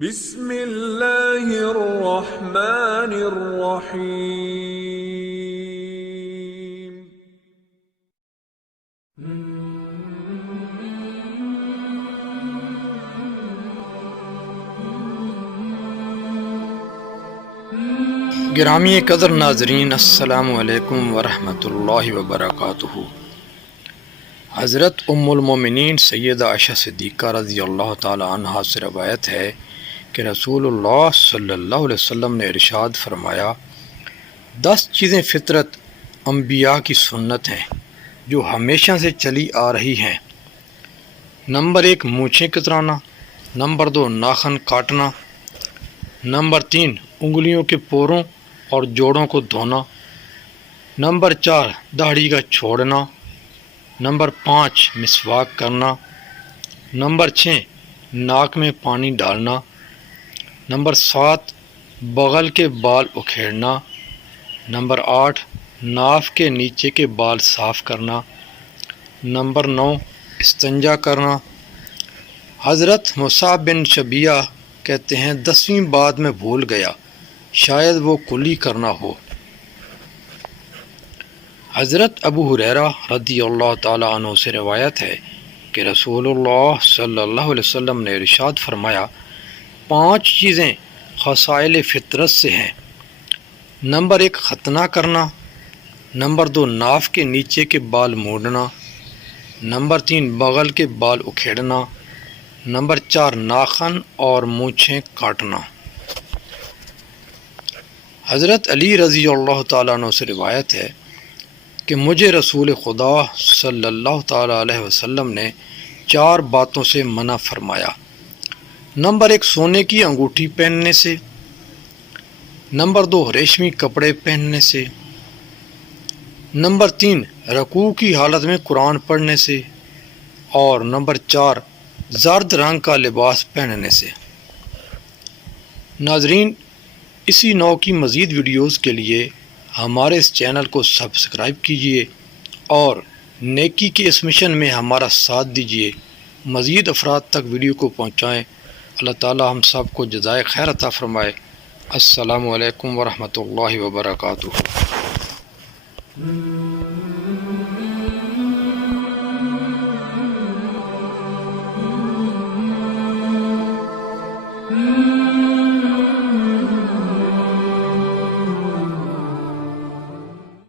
بسم اللہ الرحمن الرحیم۔ گرامی قدر ناظرین، السلام علیکم ورحمۃ اللہ وبرکاتہ۔ حضرت ام المومنین سیدہ عائشہ صدیقہ رضی اللہ تعالی عنہا سے روایت ہے کہ رسول اللہ صلی اللہ علیہ وسلم نے ارشاد فرمایا، 10 چیزیں فطرت انبیاء کی سنت ہیں جو ہمیشہ سے چلی آ رہی ہیں۔ نمبر 1 مونچھیں کترانا، نمبر 2 ناخن کاٹنا، نمبر 3 انگلیوں کے پوروں اور جوڑوں کو دھونا، نمبر 4 داڑھی کا چھوڑنا، نمبر 5 مسواک کرنا، نمبر 6 ناک میں پانی ڈالنا، نمبر 7 بغل کے بال اکھیڑنا، نمبر 8 ناف کے نیچے کے بال صاف کرنا، نمبر 9 استنجا کرنا۔ حضرت مصعب بن شبیہ کہتے ہیں 10ویں بات میں بھول گیا، شاید وہ کلی کرنا ہو۔ حضرت ابو ہریرہ رضی اللہ تعالی عنہ سے روایت ہے کہ رسول اللہ صلی اللہ علیہ وسلم نے ارشاد فرمایا، 5 چیزیں خصائل فطرت سے ہیں۔ نمبر 1 ختنہ کرنا، نمبر 2 ناف کے نیچے کے بال مونڈنا، نمبر 3 بغل کے بال اکھیڑنا، نمبر 4 ناخن اور مونچھیں کاٹنا۔ حضرت علی رضی اللہ تعالیٰ عنہ سے روایت ہے کہ مجھے رسول خدا صلی اللہ تعالیٰ علیہ وسلم نے 4 باتوں سے منع فرمایا۔ نمبر 1 سونے کی انگوٹھی پہننے سے، نمبر 2 ریشمی کپڑے پہننے سے، نمبر 3 رکوع کی حالت میں قرآن پڑھنے سے، اور نمبر 4 زرد رنگ کا لباس پہننے سے۔ ناظرین، اسی نوع کی مزید ویڈیوز کے لیے ہمارے اس چینل کو سبسکرائب کیجیے اور نیکی کے اس مشن میں ہمارا ساتھ دیجیے۔ مزید افراد تک ویڈیو کو پہنچائیں۔ اللہ تعالی ہم سب کو جزائے خیر عطا فرمائے۔ السلام علیکم ورحمۃ اللہ وبرکاتہ۔